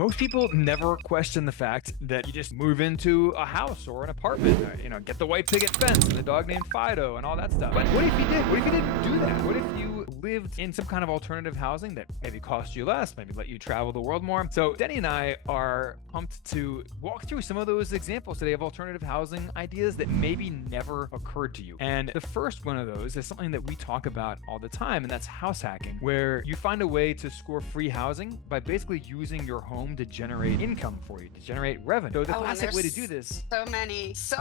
Most people never question the fact that you just move into a house or an apartment, get the white picket fence and the dog named Fido and all that stuff. But what if you did? What if you didn't do that? What if you lived in some kind of alternative housing that maybe cost you less, maybe let you travel the world more? So Denny and I are pumped to walk through some of those examples today of alternative housing ideas that maybe never occurred to you. And the first one of those is something that we talk about all the time, and that's house hacking, where you find a way to score free housing by basically using your home to generate income for you, to generate revenue. So the classic way to do this. So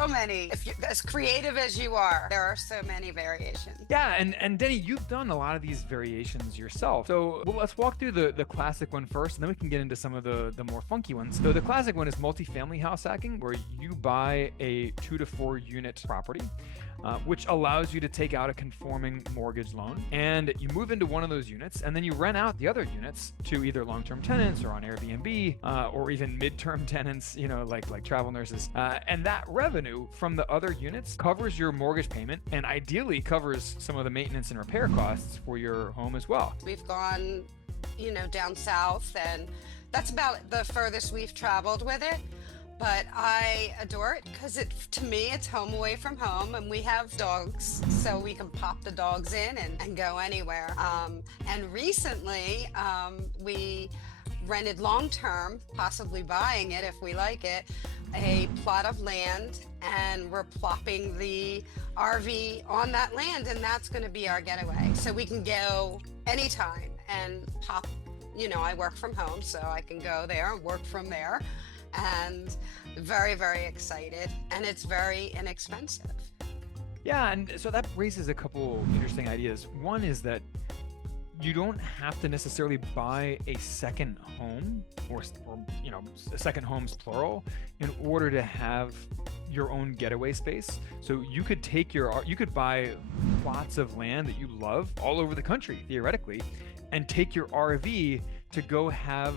many. If you're as creative as you are, there are so many variations. Yeah, and Denny, you've done a lot of these variations yourself. So let's walk through the classic one first, and then we can get into some of the more funky ones. So the classic one is multifamily house hacking, where you buy a 2 to 4 unit property, which allows you to take out a conforming mortgage loan, and you move into one of those units, and then you rent out the other units to either long-term tenants or on Airbnb, or even mid-term tenants, like travel nurses. And that revenue from the other units covers your mortgage payment and ideally covers some of the maintenance and repair costs for your home as well. We've gone, down south, and that's about the furthest we've traveled with it. But I adore it because to me, it's home away from home, and we have dogs, so we can pop the dogs in and go anywhere. And recently, we rented long-term, possibly buying it if we like it, a plot of land, and we're plopping the RV on that land, and that's going to be our getaway. So we can go anytime and pop, I work from home, so I can go there and work from there. And very, very excited, and it's very inexpensive. Yeah, and so that raises a couple interesting ideas. One is that you don't have to necessarily buy a second home or second homes plural in order to have your own getaway space. So you could buy plots of land that you love all over the country, theoretically, and take your RV to go have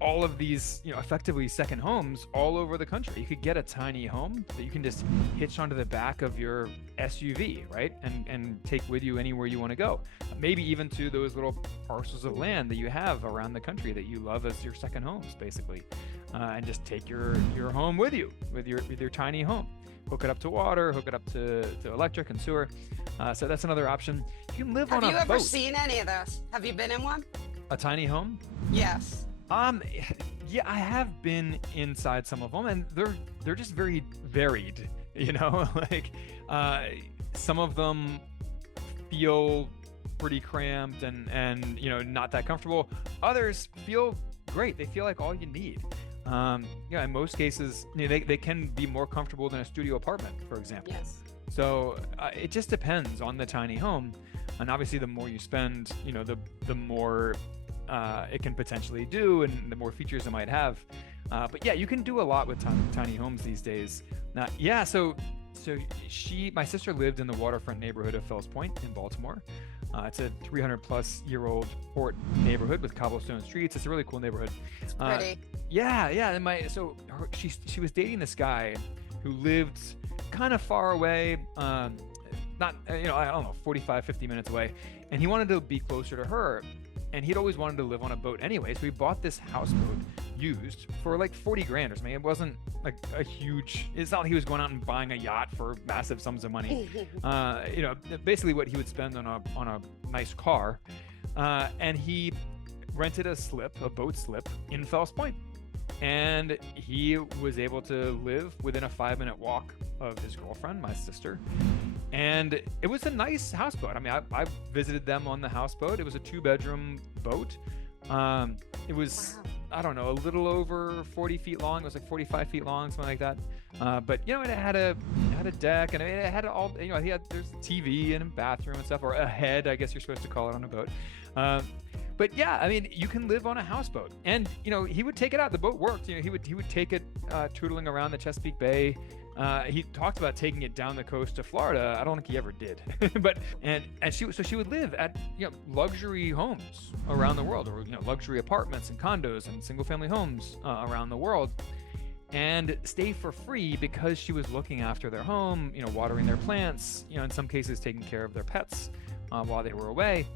all of these, effectively second homes all over the country. You could get a tiny home that you can just hitch onto the back of your SUV, right? And take with you anywhere you want to go. Maybe even to those little parcels of land that you have around the country that you love as your second homes, basically. And just take your home with you, with your tiny home. Hook it up to water, hook it up to electric and sewer. So that's another option. You can live on a boat. Have you ever seen any of this? Have you been in one? A tiny home? Yes. Yeah, I have been inside some of them, and they're just very varied, like some of them feel pretty cramped and not that comfortable. Others feel great. They feel like all you need. In most cases, they can be more comfortable than a studio apartment, for example. Yes. So it just depends on the tiny home, and obviously the more you spend, the more it can potentially do, and the more features it might have. But yeah, you can do a lot with tiny homes these days. So my sister lived in the waterfront neighborhood of Fells Point in Baltimore. It's a 300-plus-year-old port neighborhood with cobblestone streets. It's a really cool neighborhood. It's pretty. Yeah. And she was dating this guy who lived kind of far away, not I don't know, 45, 50 minutes away, and he wanted to be closer to her. And he'd always wanted to live on a boat anyway, so we bought this houseboat used for like 40 grand or something. It wasn't like a huge, it's not like he was going out and buying a yacht for massive sums of money. Basically what he would spend on a nice car. And he rented a boat slip in Fells Point. And he was able to live within a 5-minute walk of his girlfriend, my sister. And it was a nice houseboat. I mean, I visited them on the houseboat. It was a 2-bedroom boat. It was, wow, I don't know, a little over 40 feet long. It was like 45 feet long, something like that. But it had a deck, and it had all, there's a TV and a bathroom and stuff, or a head, I guess you're supposed to call it on a boat. But yeah, I mean, you can live on a houseboat, and he would take it out. The boat worked. He would take it tootling around the Chesapeake Bay. He talked about taking it down the coast to Florida. I don't think he ever did. But she would live at luxury homes around the world, or luxury apartments and condos and single family homes around the world, and stay for free because she was looking after their home, watering their plants, in some cases taking care of their pets while they were away.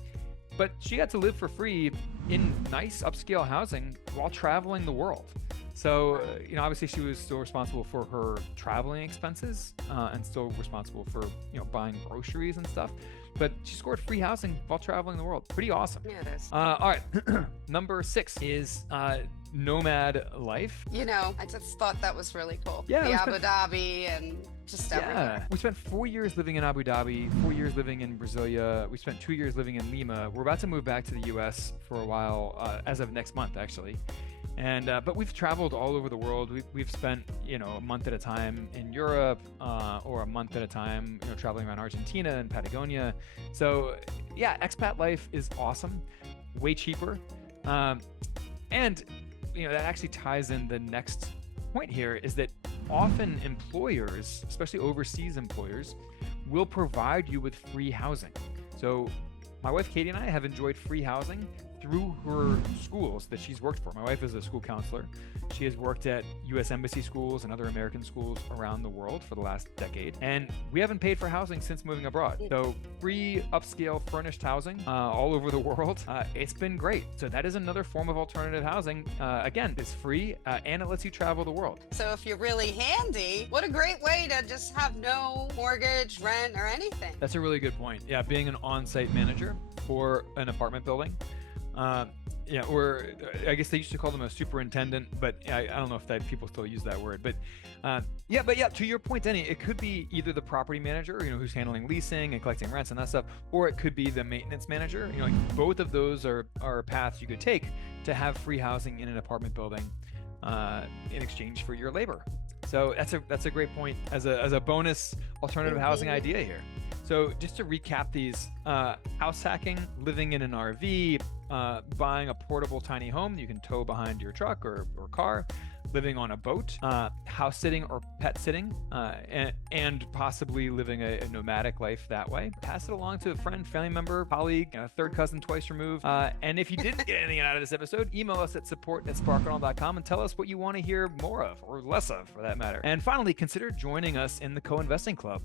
but she got to live for free in nice upscale housing while traveling the world. So, obviously she was still responsible for her traveling expenses and still responsible for, buying groceries and stuff. But she scored free housing while traveling the world. Pretty awesome. Yeah, it is. All right. Number 6 is Nomad life. I just thought that was really cool. Yeah, the Abu Dhabi and just everywhere. We spent 4 years living in Abu Dhabi, 4 years living in Brasilia. We spent 2 years living in Lima. We're about to move back to the U.S. for a while, as of next month, actually. And but we've traveled all over the world. We've spent a month at a time in Europe, or a month at a time traveling around Argentina and Patagonia. So yeah, expat life is awesome, way cheaper, and that actually ties in the next point here, is that often employers, especially overseas employers, will provide you with free housing. So my wife Katie and I have enjoyed free housing through her schools that she's worked for. My wife is a school counselor. She has worked at U.S. Embassy schools and other American schools around the world for the last decade. And we haven't paid for housing since moving abroad. So free upscale furnished housing all over the world. It's been great. So that is another form of alternative housing. Again, it's free and it lets you travel the world. So if you're really handy, what a great way to just have no mortgage, rent, or anything. That's a really good point. Yeah, being an on-site manager for an apartment building. Or I guess they used to call them a superintendent, but I don't know if people still use that word. But to your point, Denny, it could be either the property manager, who's handling leasing and collecting rents and that stuff, or it could be the maintenance manager. Both of those are paths you could take to have free housing in an apartment building in exchange for your labor. So that's a great point as a bonus alternative housing idea here. So just to recap these, house hacking, living in an RV, buying a portable tiny home you can tow behind your truck or car, living on a boat, house sitting or pet sitting, and possibly living a nomadic life that way. Pass it along to a friend, family member, colleague, third cousin twice removed. And if you didn't get anything out of this episode, email us at support@sparkandall.com and tell us what you want to hear more of, or less of for that matter. And finally, consider joining us in the co-investing club.